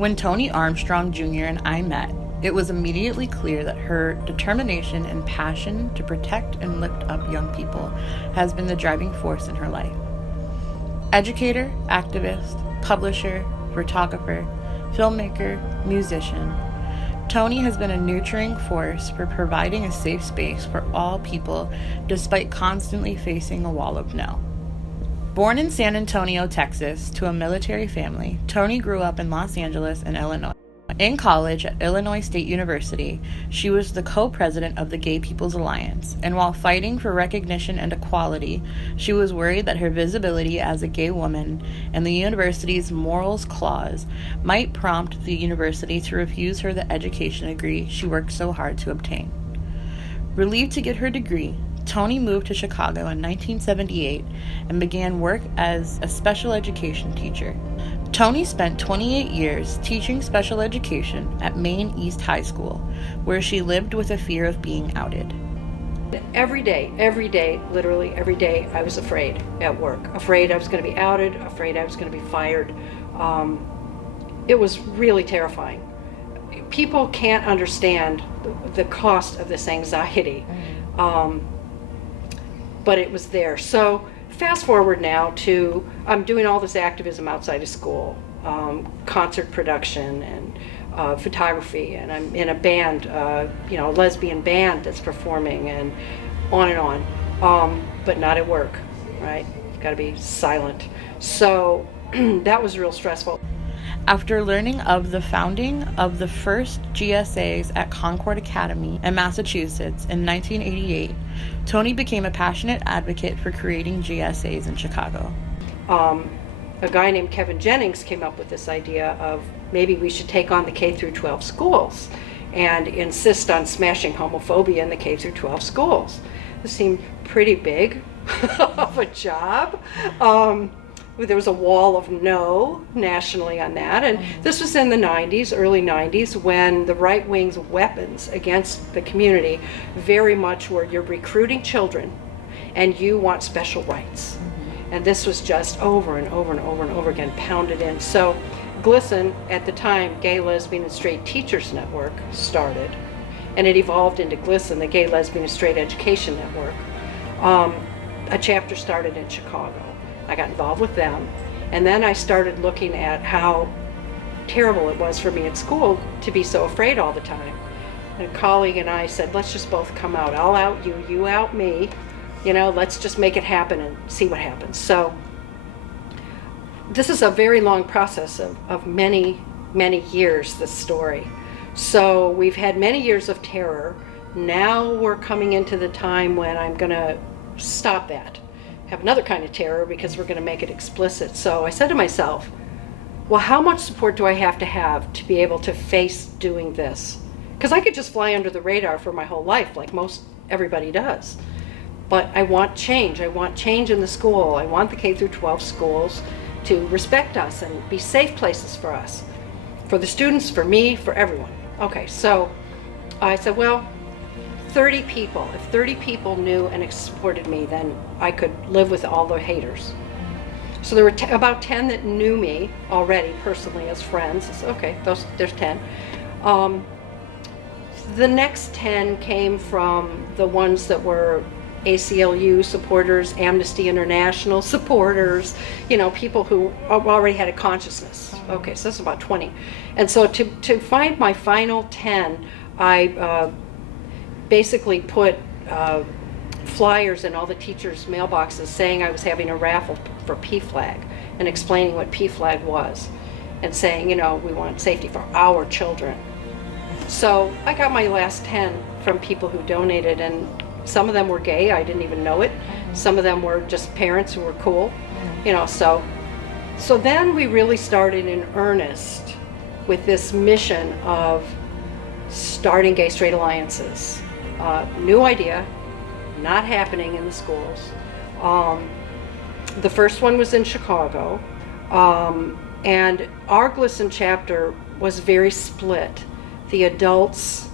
When Toni Armstrong Jr. and I met, it was immediately clear that her determination and passion to protect and lift up young people has been the driving force in her life. Educator, activist, publisher, photographer, filmmaker, musician, Toni has been a nurturing force for providing a safe space for all people despite constantly facing a wall of no. Born in San Antonio, Texas, to a military family, Toni grew up in Los Angeles and Illinois. In college at Illinois State University, she was the co-president of the Gay People's Alliance, and while fighting for recognition and equality, she was worried that her visibility as a gay woman and the university's morals clause might prompt the university to refuse her the education degree she worked so hard to obtain. Relieved to get her degree, Toni moved to Chicago in 1978 and began work as a special education teacher. Toni spent 28 years teaching special education at Maine East High School, where she lived with a fear of being outed. Every day, literally every day, I was afraid at work. Afraid I was going to be outed, afraid I was going to be fired. It was really terrifying. People can't understand the cost of this anxiety, but it was there. So fast forward now to, I'm doing all this activism outside of school, concert production and photography, and I'm in a band, a lesbian band that's performing, and on, but not at work, right? You've got to be silent. So that was real stressful. After learning of the founding of the first GSAs at Concord Academy in Massachusetts in 1988, Toni became a passionate advocate for creating GSAs in Chicago. A guy named Kevin Jennings came up with this idea of maybe we should take on the K through 12 schools and insist on smashing homophobia in the K through 12 schools. This seemed pretty big of a job. There was a wall of no nationally on that, and this was in the 90s, early 90s, when the right wing's weapons against the community very much were you're recruiting children and you want special rights. And this was just over and over and over and over again pounded in. So GLSEN, at the time, Gay, Lesbian, and Straight Teachers Network, started, and it evolved into GLSEN, the Gay, Lesbian, and Straight Education Network. A chapter started in Chicago. I got involved with them, and then I started looking at how terrible it was for me at school to be so afraid all the time. And a colleague and I said, let's just both come out. I'll out you, you out me. Let's just make it happen and see what happens. So this is a very long process of many, many years, this story. So we've had many years of terror. Now we're coming into the time when I'm going to stop that. Have another kind of terror because we're going to make it explicit. So I said to myself, well, how much support do I have to be able to face doing this? Because I could just fly under the radar for my whole life like most everybody does. But I want change. I want change in the school. I want the K through 12 schools to respect us and be safe places for us, for the students, for me, for everyone. Okay, so I said, well, 30 people. If 30 people knew and supported me, then I could live with all the haters. So there were about 10 that knew me already personally as friends. I said, okay, there's 10. The next 10 came from the ones that were ACLU supporters, Amnesty International supporters, people who already had a consciousness. Okay, so that's about 20. And so to find my final 10, I basically put flyers in all the teachers' mailboxes saying I was having a raffle for PFLAG and explaining what PFLAG was and saying, we want safety for our children. So I got my last 10 from people who donated, and some of them were gay, I didn't even know it. Some of them were just parents who were cool, So then we really started in earnest with this mission of starting gay straight alliances. New idea, not happening in the schools. The first one was in Chicago, and our GLSEN chapter was very split. The adults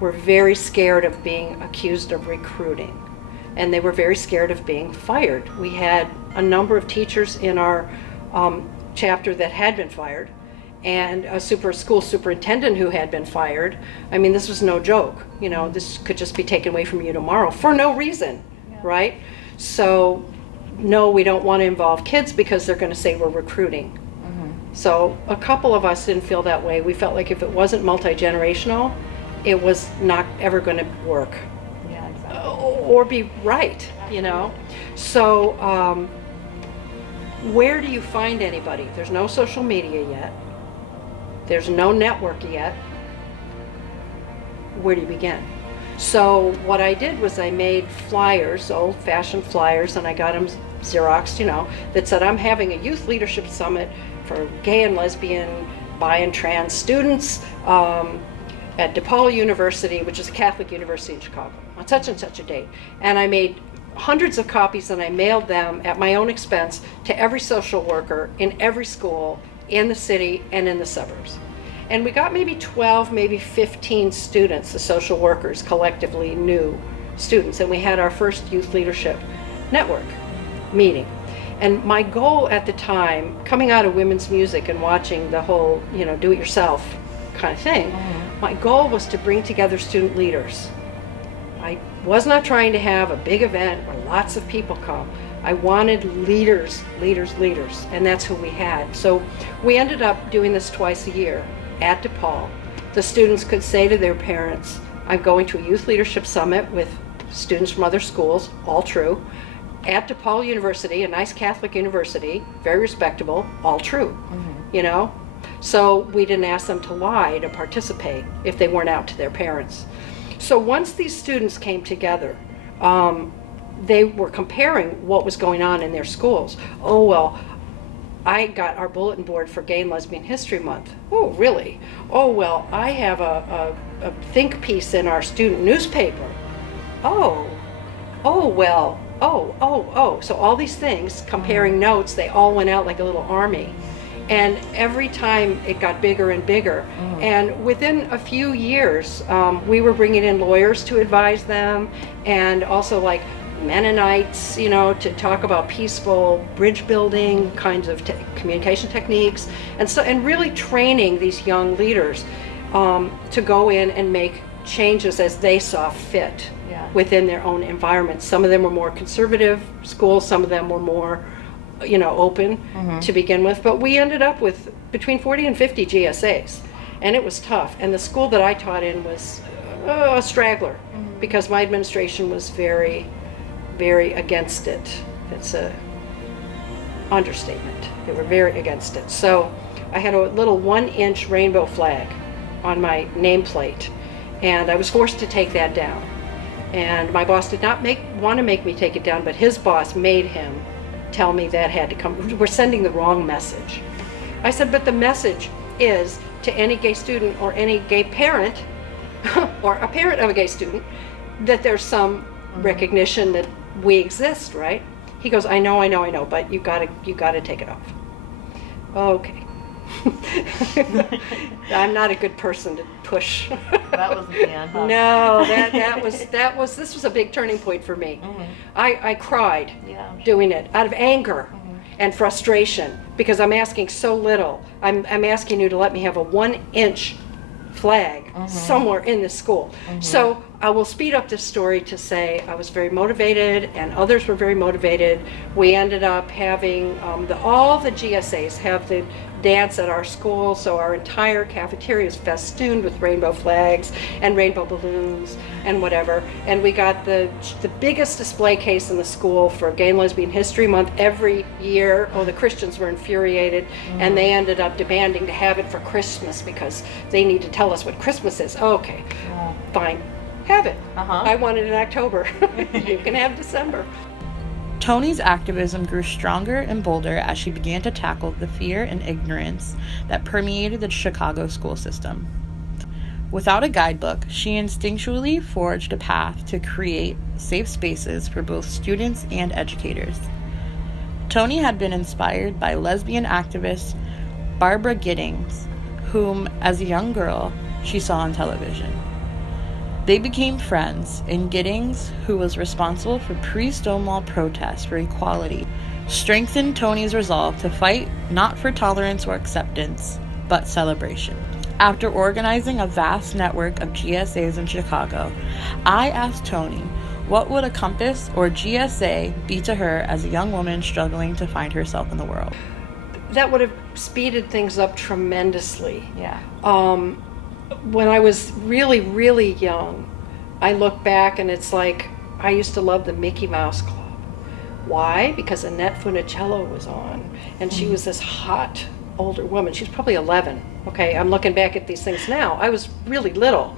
were very scared of being accused of recruiting, and they were very scared of being fired. We had a number of teachers in our chapter that had been fired, and a school superintendent who had been fired. I mean, this was no joke. You know, this could just be taken away from you tomorrow for no reason, right? So, no, we don't want to involve kids because they're going to say we're recruiting. So a couple of us didn't feel that way. We felt like if it wasn't multi-generational, it was not ever going to work. Yeah, exactly. Or be right, you know? So where do you find anybody? There's no social media yet. There's no network yet. Where do you begin? So what I did was I made flyers, old-fashioned flyers, and I got them Xeroxed, you know, that said I'm having a youth leadership summit for gay and lesbian, bi and trans students at DePaul University, which is a Catholic university in Chicago, on such and such a date. And I made hundreds of copies and I mailed them at my own expense to every social worker in every school in the city and in the suburbs. And we got maybe 12, maybe 15 students, the social workers collectively knew students. And we had our first youth leadership network meeting. And my goal at the time, coming out of women's music and watching the whole, you know, do-it-yourself kind of thing, my goal was to bring together student leaders. I was not trying to have a big event where lots of people come. I wanted leaders, leaders, leaders, and that's who we had. So we ended up doing this twice a year at DePaul. The students could say to their parents, I'm going to a youth leadership summit with students from other schools, all true, at DePaul University, a nice Catholic university, very respectable, all true, you know? So we didn't ask them to lie to participate if they weren't out to their parents. So once these students came together, they were comparing what was going on in their schools. Oh, well, I got our bulletin board for Gay and Lesbian History Month. Oh, really? Oh, well, I have a think piece in our student newspaper. Oh, well, oh. So all these things, comparing notes, they all went out like a little army. And every time it got bigger and bigger. And within a few years, we were bringing in lawyers to advise them, and also like Mennonites, you know, to talk about peaceful bridge building kinds of communication techniques, and really training these young leaders to go in and make changes as they saw fit within their own environment. Some of them were more conservative schools, some of them were more, you know, open to begin with, but we ended up with between 40 and 50 GSAs, and it was tough. And the school that I taught in was a straggler because my administration was very, very against it. It's a understatement. They were very against it. So I had a little 1-inch rainbow flag on my nameplate, and I was forced to take that down. And my boss did not want to make me take it down, but his boss made him tell me that had to come. We're sending the wrong message. I said, but the message is to any gay student or any gay parent or a parent of a gay student that there's some recognition that we exist, right? He goes, I know, but you gotta take it off. Okay. I'm not a good person to push. That was the end, huh? No, this was a big turning point for me. I cried doing it out of anger and frustration because I'm asking so little. I'm asking you to let me have a 1-inch flag somewhere in this school. So I will speed up this story to say I was very motivated and others were very motivated. We ended up having all the GSAs have the dance at our school, so our entire cafeteria is festooned with rainbow flags and rainbow balloons and whatever. And we got the biggest display case in the school for Gay and Lesbian History Month every year. Oh, the Christians were infuriated, and they ended up demanding to have it for Christmas because they need to tell us what Christmas is. Okay, fine, have it. I want it in October. You can have December. Toni's activism grew stronger and bolder as she began to tackle the fear and ignorance that permeated the Chicago school system. Without a guidebook, she instinctually forged a path to create safe spaces for both students and educators. Toni had been inspired by lesbian activist Barbara Giddings, whom, as a young girl, she saw on television. They became friends, and Giddings, who was responsible for pre-Stonewall protests for equality, strengthened Toni's resolve to fight not for tolerance or acceptance, but celebration. After organizing a vast network of GSAs in Chicago, I asked Toni, what would a compass or GSA be to her as a young woman struggling to find herself in the world? That would have speeded things up tremendously. Yeah. When I was really, really young, I look back and it's like I used to love the Mickey Mouse Club. Why? Because Annette Funicello was on, and she was this hot older woman. She was probably 11. Okay, I'm looking back at these things now. I was really little,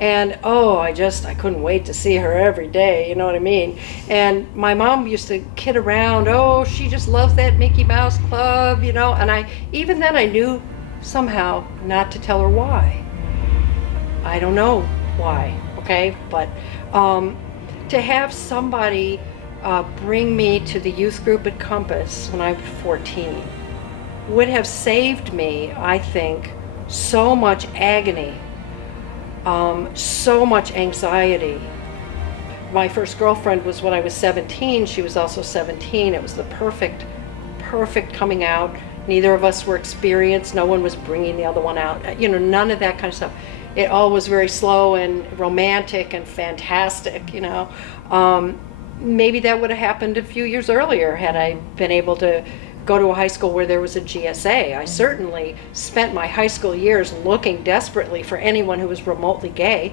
and I couldn't wait to see her every day. You know what I mean? And my mom used to kid around. Oh, she just loves that Mickey Mouse Club, And even then I knew somehow not to tell her why. I don't know why. Okay, but to have somebody bring me to the youth group at Compass when I was 14 would have saved me, I think, so much agony, so much anxiety. My first girlfriend was when I was 17. She was also 17. It was the perfect coming out. Neither of us were experienced. No one was bringing the other one out. None of that kind of stuff. It all was very slow and romantic and fantastic, Maybe that would have happened a few years earlier had I been able to go to a high school where there was a GSA. I certainly spent my high school years looking desperately for anyone who was remotely gay.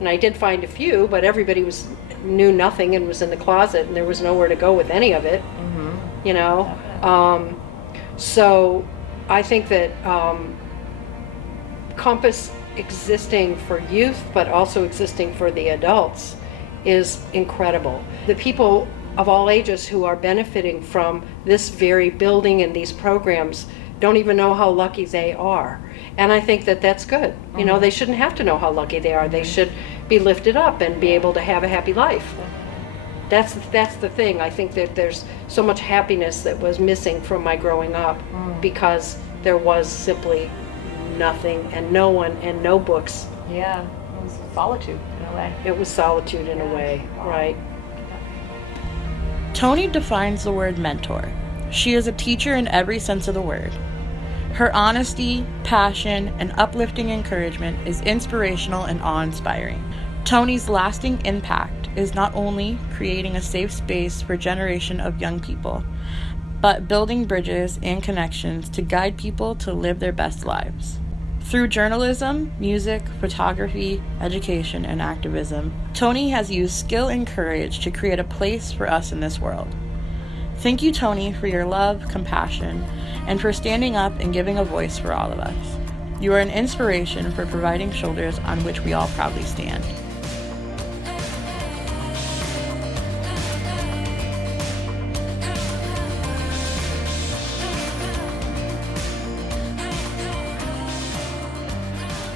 And I did find a few, but everybody knew nothing and was in the closet, and there was nowhere to go with any of it, So I think that Compass existing for youth, but also existing for the adults, is incredible. The people of all ages who are benefiting from this very building and these programs don't even know how lucky they are. And I think that that's good. They shouldn't have to know how lucky they are. They should be lifted up and be able to have a happy life. That's the thing. I think that there's so much happiness that was missing from my growing up because there was simply nothing and no one and no books. Yeah, it was solitude in a way. It was solitude in a way, right. Toni defines the word mentor. She is a teacher in every sense of the word. Her honesty, passion, and uplifting encouragement is inspirational and awe-inspiring. Toni's lasting impact is not only creating a safe space for a generation of young people, but building bridges and connections to guide people to live their best lives. Through journalism, music, photography, education, and activism, Toni has used skill and courage to create a place for us in this world. Thank you, Toni, for your love, compassion, and for standing up and giving a voice for all of us. You are an inspiration for providing shoulders on which we all proudly stand.